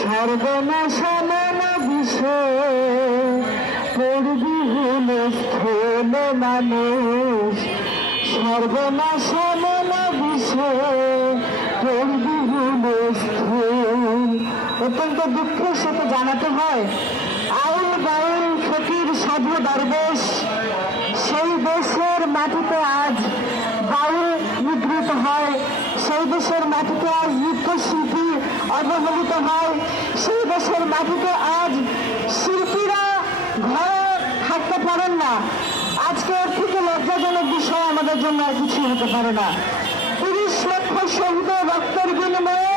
সর্বনাশানা বিষে পড়বি হলে স্থূল মানুষ, সর্বনাশানা বিষে পড়বি হলে স্থূল। অত্যন্ত দুঃখের সাথে জানাতে হয়, আউল বাউল ফকির সাধু দরবেশ সেই দেশের মাটিতে আজ বাউল নিগৃহীত হয়, সেই দেশের মাটিতে আজ নৃত্যশিল্পী অবহেলিত হয়, সেই দেশের মাটিতে আজ শিল্পীরা ঘরে থাকতে পারেন না। আজকে এর থেকে লজ্জাজনক বিষয় আমাদের জন্য আর কিছু হতে পারে না। ৩০ লক্ষ শহীদের রক্তের বিনিময়ে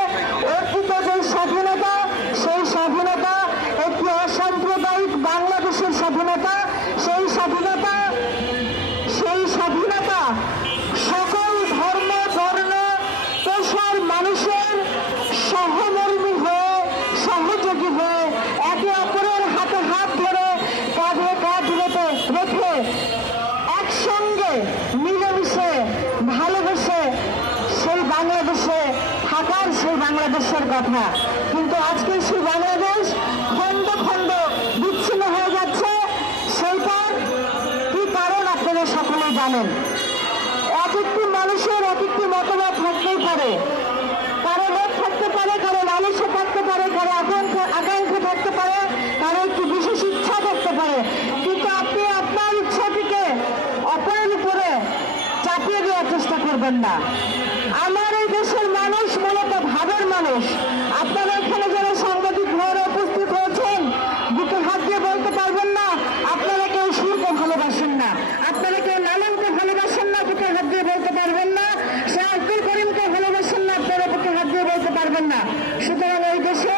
অর্জিত যে স্বাধীনতা, সেই স্বাধীনতা একটি অসাম্প্রদায়িক বাংলাদেশের স্বাধীনতা, সেই স্বাধীনতা সকল ধর্ম বর্ণ পেশার মানুষের সহমর্মী হয়ে সহযোগী হয়ে একে অপরের হাতে হাত ধরে কাঁধে কাঁধ রেখে একসঙ্গে মিলেমিশে ভালোবেসে সেই বাংলাদেশে থাকার, সেই বাংলাদেশের কথা। কিন্তু আজকে সেই বাংলাদেশ খন্ড খন্ড বিচ্ছিন্ন হয়ে যাচ্ছে। সেইটার কি কারণ আপনারা সকলেই জানেন। এক একটি মানুষের এক একটি মতামত থাকতেই পারে, কারো মত থাকতে পারে, কারো লালসা থাকতে পারে, কারো আকাঙ্ক্ষা থাকতে পারে, কারো একটি বিশেষ ইচ্ছা থাকতে পারে। কিন্তু আপনি আপনার ইচ্ছাটিকে অপরের উপরে চাপিয়ে দেওয়ার চেষ্টা করবেন না। আমার এই দেশের মানুষ মূলত ভাবের মানুষ। আপনারা এখানে যারা সাংবাদিক ভাইরা উপস্থিত হয়েছেন, বুকে হাত দিয়ে বলতে পারবেন না আপনারা কেউ সুরকে ভালোবাসেন না, আপনারা কেউ লালনকে ভালোবাসেন না, বুকে হাত দিয়ে বলতে পারবেন না। সে আব্দুল করিমকে ভালোবাসেন না, আপনারা বুকে হাত দিয়ে বলতে পারবেন না। সুতরাং এই দেশে,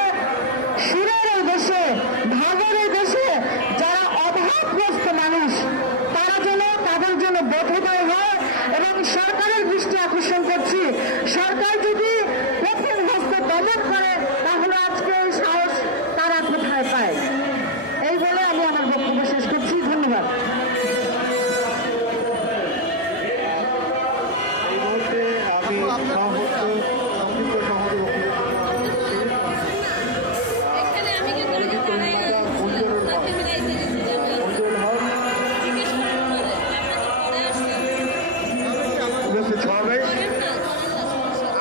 সুরের এই দেশে, ভাবের এই দেশে যারা অভাবগ্রস্ত মানুষ, তারা যেন তাদের জন্য বোধোদয় হয়। এবং সরকারের দৃষ্টি আকর্ষণ করছি, সরকার যদি প্রথম হস্ত দমন করে তাহলে আজকে এই সাহস তারা কোথায় পায়। এই বলে আমি আমার বক্তব্য শেষ করছি। ধন্যবাদ।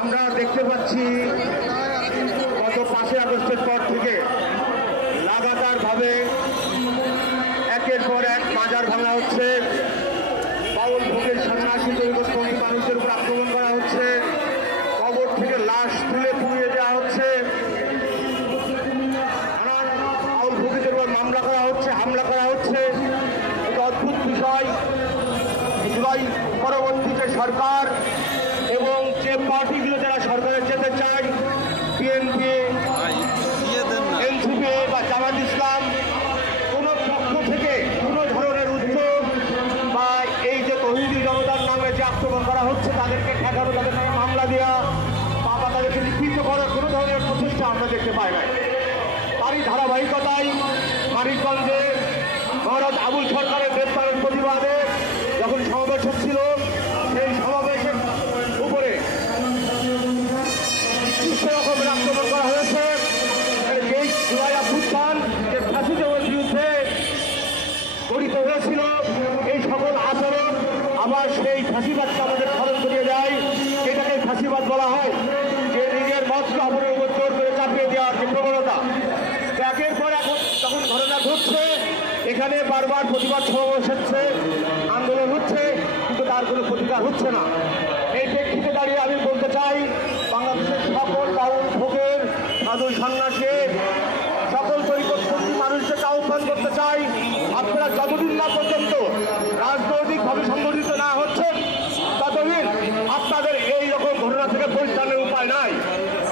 আমরা দেখতে পাচ্ছি গত 5 আগস্টের পর থেকে লাগাতার ভাবে একের পর এক মাজার ভাঙা হচ্ছে, বাউল ভোগের সন্ন্যাসী দৈবত্রী মানুষের উপর আক্রমণ করা হচ্ছে, কবর থেকে লাশ তুলে পুড়িয়ে দেওয়া হচ্ছে, বাউল ভোগের উপর মামলা করা হচ্ছে, হামলা করা হচ্ছে। এটা অদ্ভুত বিষয়। জুলাই পরবর্তী যে সরকার এবং যে পার্টিগুলো যারা সরকারে যেতে চায়, বিএনপি, এনসিপি বা জামাত ইসলাম, কোনো পক্ষ থেকে কোনো ধরনের উদ্যোগ বা এই যে তৌহিদি জনতার নামে যে আক্রমণ করা হচ্ছে, তাদেরকে ঠেকানো, তাদের নামে মামলা দেওয়া বা তাদেরকে লিখিত করার কোনো ধরনের প্রচেষ্টা আমরা দেখতে পাই না। তারই ধারাবাহিকতায় মানিকগঞ্জে মহারাজ আবুল সরকারের গ্রেপ্তারের প্রতিবাদে যখন সমাবেশ হচ্ছিল, সেই সমাবেশের উপরে রকমের আক্রমণ করা হয়েছে। এই জুলাই অভ্যুত্থান যে ফ্যাসিজমের বিরুদ্ধে গঠিত হয়েছিল, এই সকল আচরণ আবার সেই ফাঁসিবাদকে আমাদের স্মরণ করিয়ে দেয়। এটাকে ফাঁসিবাদ বলা হয়, যে নিজের মতকে অপরের উপর জোর করে চাপিয়ে দেওয়ার যে প্রবণতা। একের পর এখন যখন ঘটনা ঘটছে, এখানে বারবার প্রতিবাদ সমাবেশ হচ্ছে, আন্দোলন হচ্ছে, কিন্তু তার কোনো প্রতিকার হচ্ছে না। এই প্রেক্ষিতে দাঁড়িয়ে আমি বলতে চাই, বাংলাদেশের সকল বাউল ভোগের সাধু সন্ন্যাসী, সকল তরিকতপন্থী মানুষদেরকে আহ্বান করতে চাই, আপনারা যতদিন না পর্যন্ত রাজনৈতিকভাবে সংগঠিত না হচ্ছেন, ততদিন আপনাদের এই রকম ঘটনা থেকে পরিত্রাণের উপায় নাই।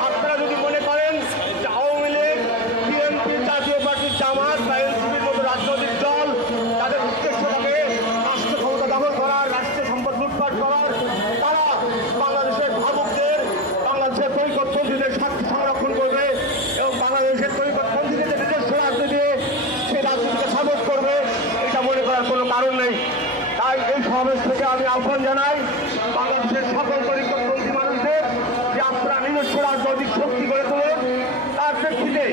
আপনারা যদি মনে করেন যে আওয়ামী লীগ, বিএনপি, জাতীয় পার্টি, জামাত বা এনসিপির মতো রাজনৈতিক দল, তাদের উদ্দেশ্য থাকে রাষ্ট্র ক্ষমতা দখল করার, রাষ্ট্রীয় সম্পদ লুটপাট করার, তারা সমাবেশ থেকে আমি আহ্বান জানাই বাংলাদেশের সকল পরিকল্পন্থী মানুষদের যে আপনারা নিজস্ব রাজনৈতিক শক্তি গড়ে তুলুন। তার প্রেক্ষিতে